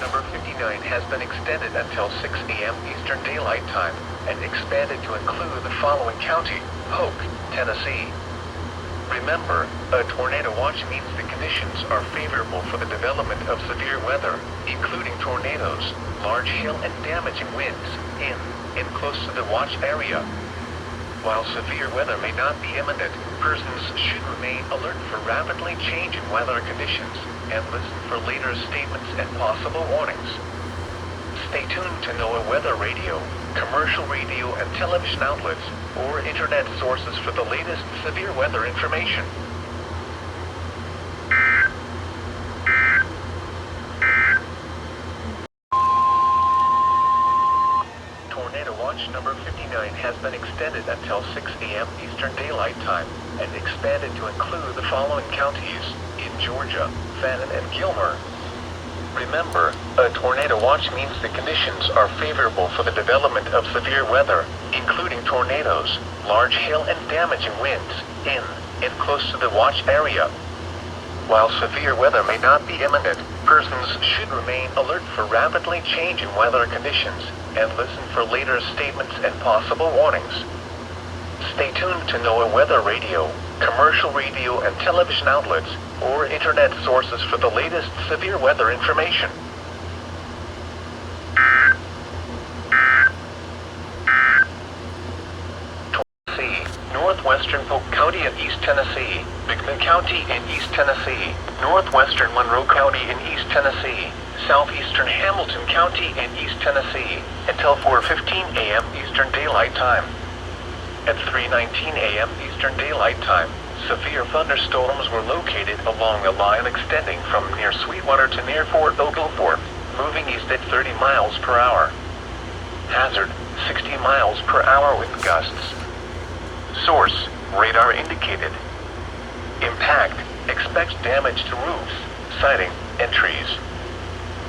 number 59 has been extended until 6 a.m. Eastern Daylight Time and expanded to include the following county: Polk, Tennessee. Remember, a tornado watch means the conditions are favorable for the development of severe weather, including tornadoes, large hail and damaging winds, in and close to the watch area. While severe weather may not be imminent, persons should remain alert for rapidly changing weather conditions and listen for later statements and possible warnings. Stay tuned to NOAA weather radio, commercial radio and television outlets, or internet sources for the latest severe weather information. Tornado watch number 59 has been extended until 6 a.m. Eastern Daylight Time and expanded to include the following counties: in Georgia, Fannin and Gilmer. Remember, a tornado watch means the conditions are favorable for the development of severe weather, including tornadoes, large hail and damaging winds, in and close to the watch area. While severe weather may not be imminent, persons should remain alert for rapidly changing weather conditions and listen for later statements and possible warnings. Stay tuned to NOAA weather radio, commercial radio and television outlets, or internet sources for the latest severe weather information. Tennessee, northwestern Polk County in East Tennessee, McMinn County in East Tennessee, northwestern Monroe County in East Tennessee, southeastern Hamilton County in East Tennessee, until 4:15 a.m. Eastern Daylight Time. At 3:19 a.m. Eastern Daylight Time, severe thunderstorms were located along a line extending from near Sweetwater to near Fort Oglethorpe, moving east at 30 miles per hour. Hazard, 60 miles per hour wind gusts. Source, radar indicated. Impact, expect damage to roofs, siding, and trees.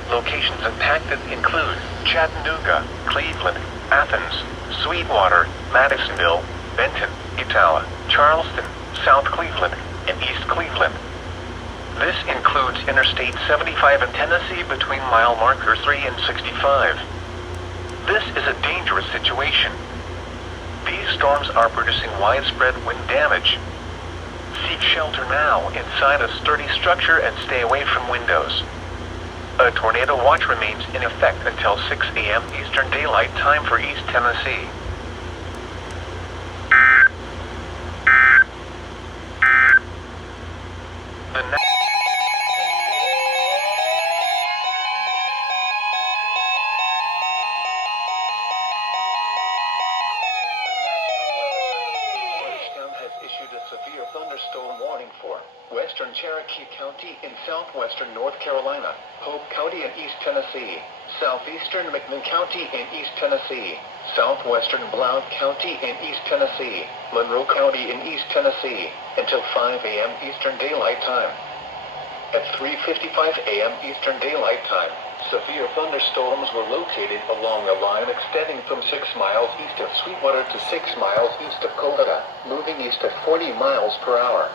Locations impacted include Chattanooga, Cleveland, Athens, Sweetwater, Madisonville, Benton, Etowah, Charleston, South Cleveland, and East Cleveland. This includes Interstate 75 in Tennessee between mile markers 3 and 65. This is a dangerous situation. These storms are producing widespread wind damage. Seek shelter now inside a sturdy structure and stay away from windows. A tornado watch remains in effect until 6 a.m. Eastern Daylight Time for East Tennessee. Severe thunderstorm warning for western Cherokee County in southwestern North Carolina, Polk County in East Tennessee, southeastern McMinn County in East Tennessee, southwestern Blount County in East Tennessee, Monroe County in East Tennessee, until 5 a.m. Eastern Daylight Time. At 3:55 a.m. Eastern Daylight Time, severe thunderstorms were located along a line extending from 6 miles east of Sweetwater to 6 miles east of Coletta, moving east at 40 miles per hour.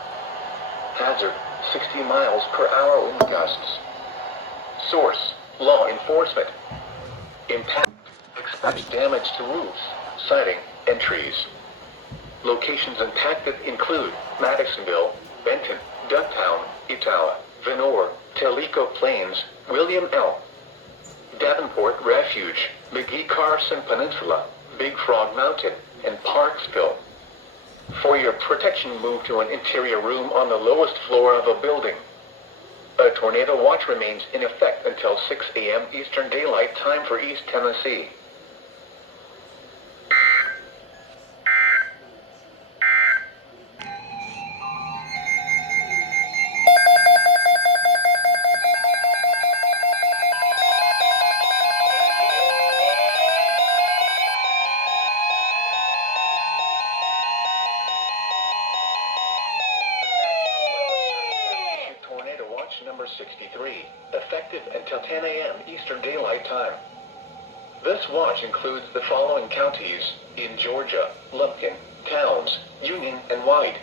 Hazard, 60 miles per hour wind gusts. Source, law enforcement. Impact, expect damage to roofs, siding, and trees. Locations impacted include Madisonville, Benton, Ducktown, Etowah, Venor, Tellico Plains, William L. Davenport Refuge, McGee-Carson Peninsula, Big Frog Mountain, and Parksville. For your protection, move to an interior room on the lowest floor of a building. A tornado watch remains in effect until 6 a.m. Eastern Daylight Time for East Tennessee. Number 63, effective until 10 a.m. Eastern Daylight Time. This watch includes the following counties in Georgia: Lumpkin, Towns, Union, and White.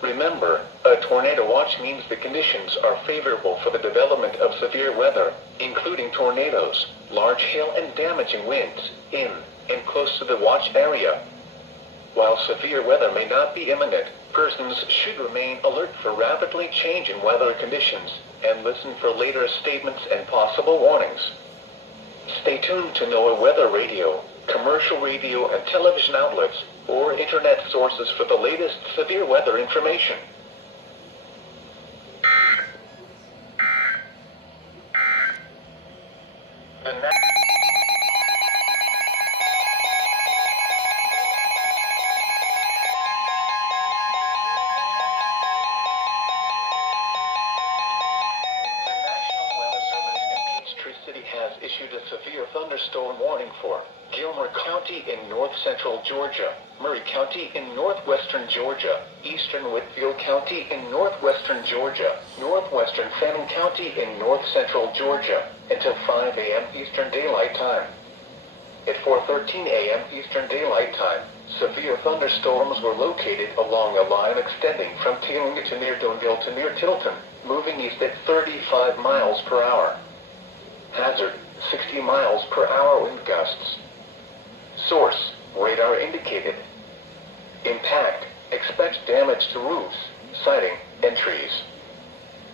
Remember, a tornado watch means the conditions are favorable for the development of severe weather, including tornadoes, large hail and damaging winds, in and close to the watch area. While severe weather may not be imminent, persons should remain alert for rapidly changing weather conditions and listen for later statements and possible warnings. Stay tuned to NOAA Weather Radio, commercial radio and television outlets, or internet sources for the latest severe weather information. The has issued a severe thunderstorm warning for Gilmer County in north-central Georgia, Murray County in northwestern Georgia, eastern Whitfield County in northwestern Georgia, northwestern Fannin County in north-central Georgia, until 5 a.m. Eastern Daylight Time. At 4:13 a.m. Eastern Daylight Time, severe thunderstorms were located along a line extending from Tailinga to near Donville to near Tilton, moving east at 35 miles per hour. Hazard, 60 miles per hour wind gusts. Source, radar indicated. Impact, expect damage to roofs, siding, and trees.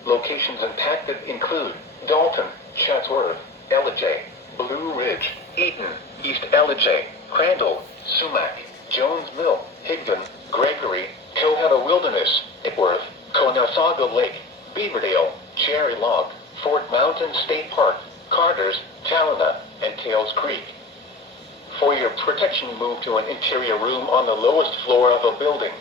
Locations impacted include Dalton, Chatsworth, Ellijay, Blue Ridge, Eaton, East Ellijay, Crandall, Sumac, Jones Mill, Higdon, Gregory, Cohava Wilderness, Itworth, Conasauga Lake, Beaverdale, Cherry Log, Fort Mountain State Park, Carter's, Talina, and Tails Creek. For your protection, move to an interior room on the lowest floor of a building.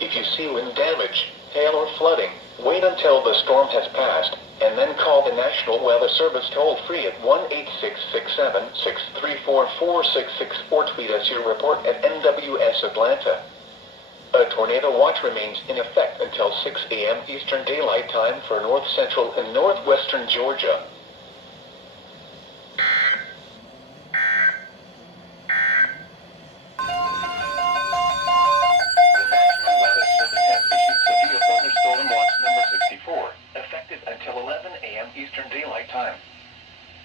If you see wind damage, hail or flooding, wait until the storm has passed, and then call the National Weather Service toll-free at 1-866-634-4666 or tweet us your report at NWS Atlanta. A tornado watch remains in effect until 6 a.m. Eastern Daylight Time for north-central and northwestern Georgia. Eastern Daylight Time.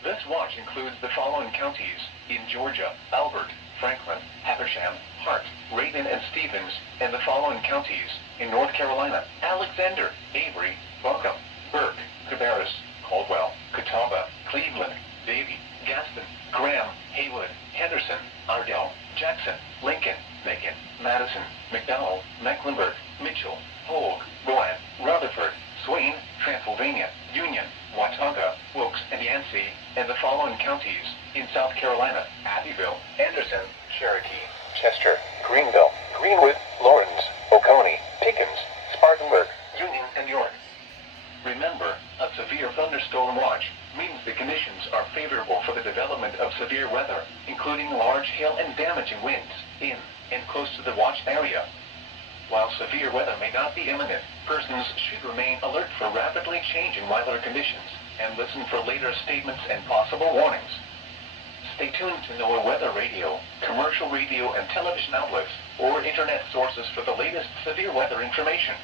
This watch includes the following counties in Georgia: Albert, Franklin, Habersham, Hart, Reagan, and Stevens, and the following counties in North Carolina: Alexander, Avery, Buncombe, Burke, Cabarrus, Caldwell, Catawba, Cleveland, Davie, Gaston, Graham, Haywood, Henderson, Ardell, Jackson, Lincoln, Macon, Madison, McDowell, Mecklenburg, Mitchell, Hogue, Rowan, Rutherford, Swain, Transylvania, Union, Watauga, Wilkes, and Yancey, and the following counties in South Carolina: Abbeville, Anderson, Cherokee, Chester, Greenville, Greenwood, Lawrence, Oconee, Pickens, Spartanburg, Union, and York. Remember, a severe thunderstorm watch means the conditions are favorable for the development of severe weather, including large hail and damaging winds, in and close to the watch area. While severe weather may not be imminent, persons should remain alert for rapidly changing weather conditions and listen for later statements and possible warnings. Stay tuned to NOAA Weather Radio, commercial radio and television outlets, or internet sources for the latest severe weather information.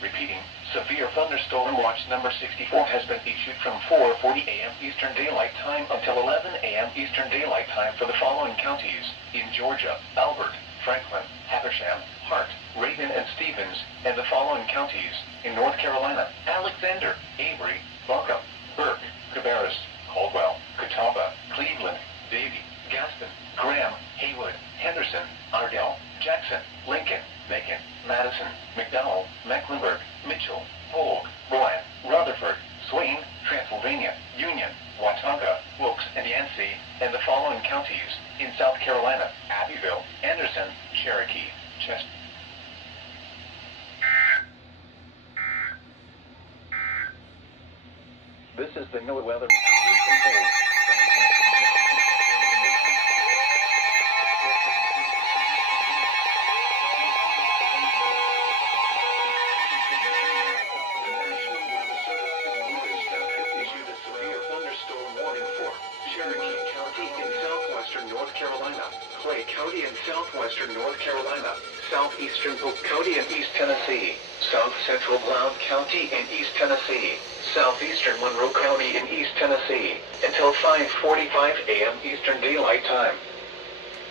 Repeating, severe thunderstorm watch number 64 has been issued from 4:40 a.m. Eastern Daylight Time until 11 a.m. Eastern Daylight Time for the following counties in Georgia: Albert, Franklin, Habersham, Hart, Reagan, and Stevens, and the following counties in North Carolina: Alexander, Avery, Buncombe, Burke, Cabarrus, Caldwell, Catawba, Cleveland, Davie, Gaston, Graham, Haywood, Henderson, Ardell, Jackson, Lincoln, Macon, Madison, McDowell, Mecklenburg, Mitchell, Hogue, Rowan, Rutherford, Swain, Transylvania, Union, Watauga, Wilkes, and Yancey, and the following counties in South Carolina: Abbeville, Anderson, Cherokee, Chester. This is the NOAA weather. North Carolina, Clay County in southwestern North Carolina, southeastern Polk County in East Tennessee, south central Blount County in East Tennessee, southeastern Monroe County in East Tennessee, until 5:45 a.m. Eastern Daylight Time.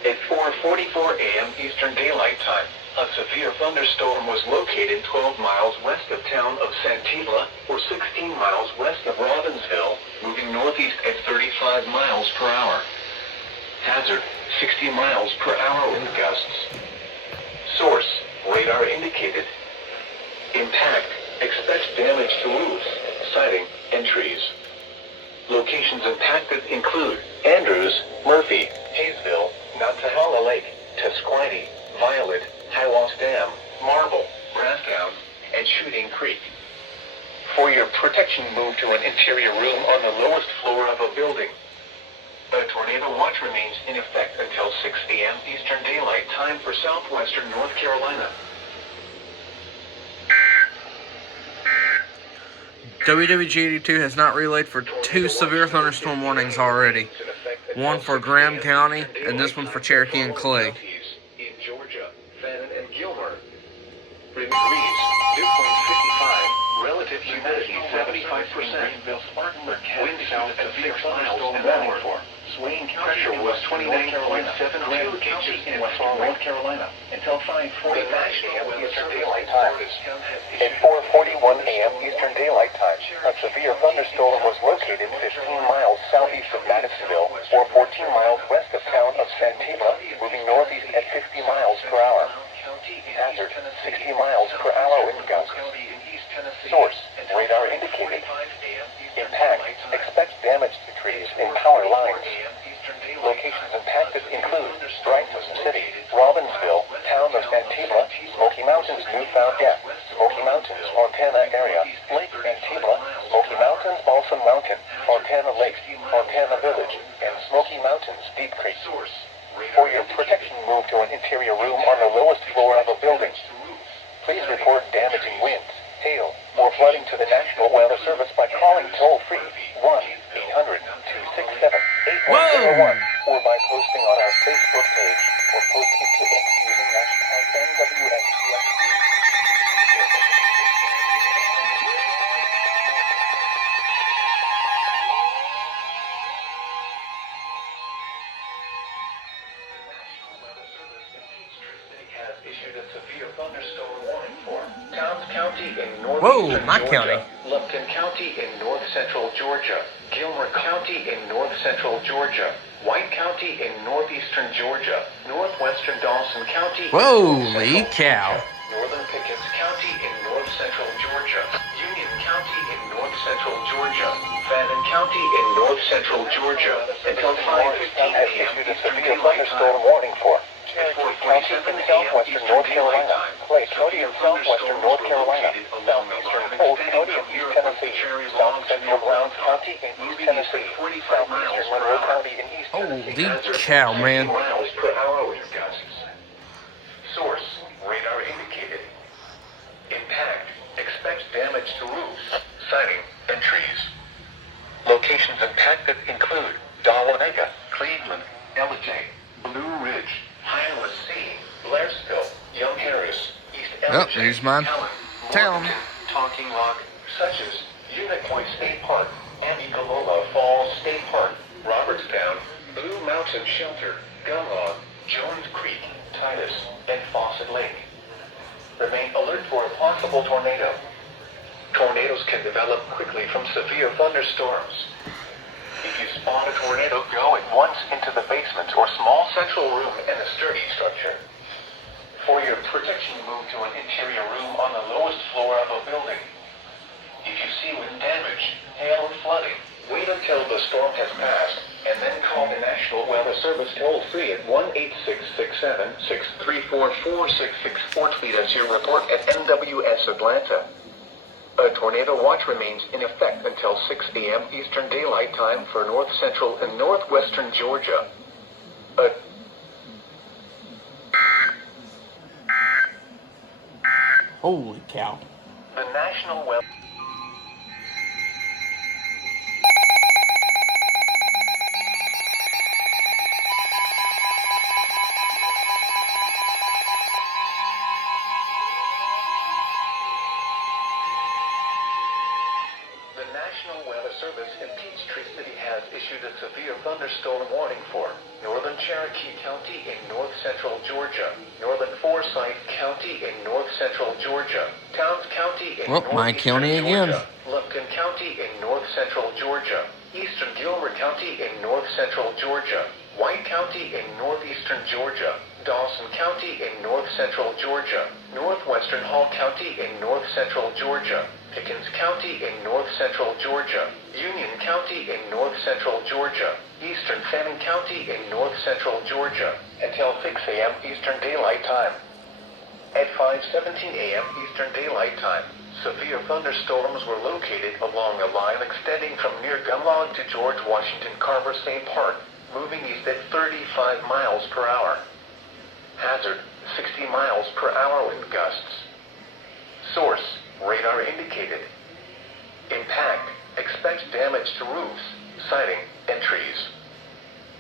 At 4:44 a.m. Eastern Daylight Time, a severe thunderstorm was located 12 miles west of town of Santiva, or 16 miles west of Robbinsville, moving northeast at 35 miles per hour. Hazard, 60 miles per hour wind gusts. Source, radar indicated. Impact, expect damage to roofs, siding, and trees. Locations impacted include Andrews, Murphy, Hayesville, Nantahala Lake, Tusquany, Violet, Hiawass Dam, Marble, Brasstown, and Shooting Creek. For your protection, move to an interior room on the lowest floor of a building. A tornado watch remains in effect until 6 a.m. Eastern Daylight Time for southwestern North Carolina. WWG82 has not relayed for 2 severe thunderstorm warnings already. One for Graham County, and this one for Cherokee and Clay. In Georgia, Fannin and Gilmer. Degrees, dew point 55, relative humidity 75%. Wind south at 6 miles an hour. Wayne County was 29.72 County in western North Carolina until 5:45 a.m. Eastern Daylight Time. At 4:41 a.m. Eastern Daylight Time, a severe thunderstorm was located 15 miles southeast of Madisonville, or 14 miles west of town of Santiva, moving northeast at 50 miles per hour. Hazard, 60 miles per hour wind gusts. Source, radar indicated. Impact, expect damage to trees and power lines. Locations impacted include Brighton City, Robbinsville, town of Antigua, Smoky Mountains, Newfound Gap, Smoky Mountains, Fontana area, Lake Antigua, Smoky Mountains, Balsam Mountain, Fontana Lake, Fontana Village, and Smoky Mountains, Deep Creek. For your protection, move to an interior room on the lowest floor of a building. Please report damaging winds, hail, or flooding to the National Weather Service by calling toll-free 1-800-267-8101 or by posting on our Facebook page or posting to X using #NWSUSC. County. Lupton County in north central Georgia, Gilmer County in north central Georgia, White County in northeastern Georgia, northwestern Dawson County. Holy cow. Northern Pickens County in north central Georgia, Union County in north central Georgia, Fannin County in north central Georgia, until 5:15 a.m. Eastern Daylight Time. Warning for Cherokee County in southwestern North Carolina, Clay County in southwestern North Carolina, southeastern Polk County in East Tennessee, south central Blount County in East Tennessee, southeastern Monroe County in East Tennessee. Holy cow, man. Miles per hour wind gusts. Source, radar indicated. Impact, expect damage to roofs, siding, and trees. Locations impacted include Dahlonega, Cleveland, Ellijay, Blue Ridge, Iowa City, Blairsville, Young Harris, East Ellijay, there's mine. Town. Talking Rock, such as Unicoi State Park, Amicalola Falls State Park, Robertstown, Blue Mountain Shelter, Gunlog, Jones Creek, Titus, and Fawcett Lake. Remain alert for a possible tornado. Tornadoes can develop quickly from severe thunderstorms. If you spot a tornado, go at once into the basement or small central room in a sturdy structure. For your protection, move to an interior room on the lowest floor of a building. If you see wind damage, hail, and flooding, wait until the storm has passed, and then call the National Weather Service toll-free at 1-866-7-634-4664 or tweet us your report at NWS Atlanta. A tornado watch remains in effect until 6 a.m. Eastern Daylight Time for north central and northwestern Georgia. Holy cow. The National Weather issued a severe thunderstorm warning for northern Cherokee County in north-central Georgia, northern Forsyth County in north-central Georgia, Towns County in my northeastern county again. Georgia, Lumpkin County in north-central Georgia, eastern Gilmer County in north-central Georgia, White County in northeastern Georgia, Dawson County in north-central Georgia, northwestern Hall County in north-central Georgia, Pickens County in north-central Georgia, Union County in north-central Georgia, eastern Fannin County in north-central Georgia, until 6 a.m. Eastern Daylight Time. At 5:17 a.m. Eastern Daylight Time, severe thunderstorms were located along a line extending from near Gunlog to George Washington Carver State Park, moving east at 35 miles per hour. Hazard, 60 miles per hour wind gusts. Source, radar indicated. Impact, expect damage to roofs, siding, and trees.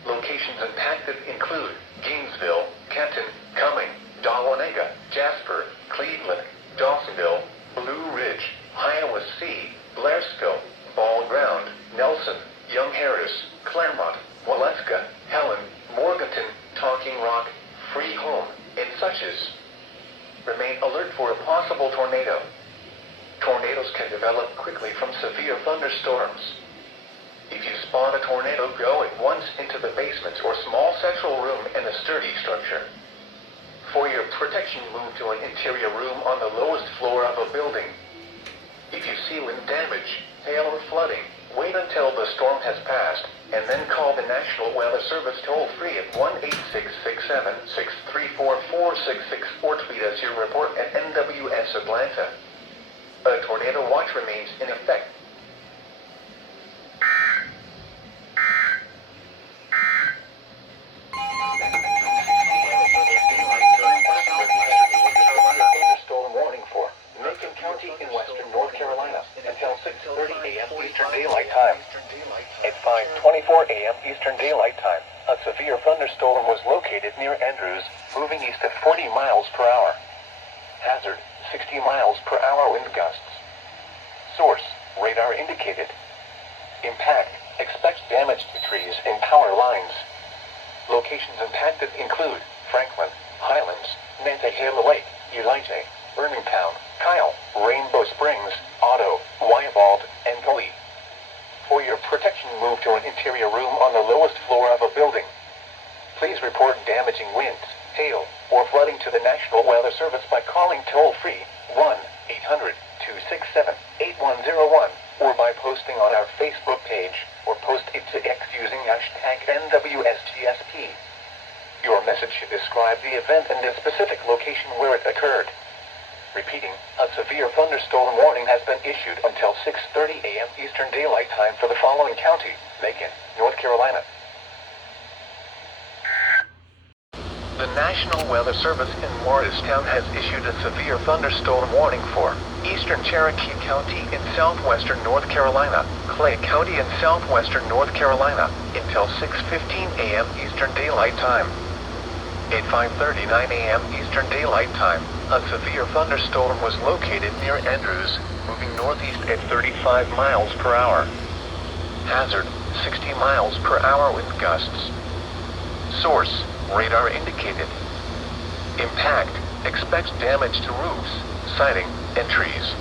Locations impacted include Gainesville, Kenton, Cumming, Dahlonega, Jasper, Cleveland, Dawsonville, Blue Ridge, Iowa C, Blairsville, Ball Ground, Nelson, Young Harris, Claremont, Waleska, Helen, Morganton, Talking Rock, Free Home, and Suches. Remain alert for a possible tornado. Tornadoes can develop quickly from severe thunderstorms. If you spot a tornado, go at once into the basement or small central room in a sturdy structure. For your protection, move to an interior room on the lowest floor of a building. If you see wind damage, hail, or flooding, wait until the storm has passed, and then call the National Weather Service toll-free at 1-866-7-634-4664 or tweet us your report at NWS Atlanta. A tornado watch remains in effect. Thunderstorm warning for Macon County in western North Carolina until 6:30 a.m. Eastern Daylight Time. At 5:24 a.m. Eastern Daylight Time, a severe thunderstorm was located near Andrews, moving east at 40 miles per hour. Hazard, 60 miles per hour wind gusts. Source, radar indicated. Impact, expect damage to trees and power lines. Locations impacted include Franklin, Highlands, Nantahala Lake, Elijah, Birmingham, Kyle, Rainbow Springs, Otto, Wyvald, and Gully. For your protection, move to an interior room on the lowest floor of a building. Please report damaging winds, hail, or flooding to the National Weather Service by calling toll-free 1-800-267-8101 or by posting on our Facebook page or post it to X using hashtag NWSGSP. Your message should describe the event and the specific location where it occurred. Repeating, a severe thunderstorm warning has been issued until 6:30 a.m. Eastern Daylight Time for the following county: Macon, North Carolina. The National Weather Service in Morristown has issued a severe thunderstorm warning for eastern Cherokee County in southwestern North Carolina, Clay County in southwestern North Carolina, until 6:15 a.m. Eastern Daylight Time. At 5:39 a.m. Eastern Daylight Time, a severe thunderstorm was located near Andrews, moving northeast at 35 miles per hour. Hazard, 60 miles per hour wind gusts. Source, radar indicated. Impact, expect damage to roofs, siding, and trees.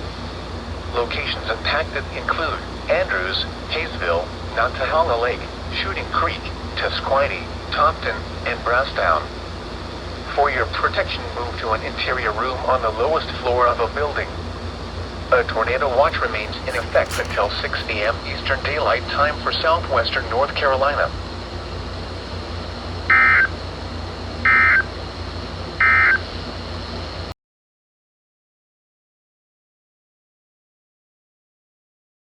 Locations impacted include Andrews, Hayesville, Nantahala Lake, Shooting Creek, Tusquany, Tompton, and Brasstown. For your protection, move to an interior room on the lowest floor of a building. A tornado watch remains in effect until 6 a.m. Eastern Daylight Time for southwestern North Carolina.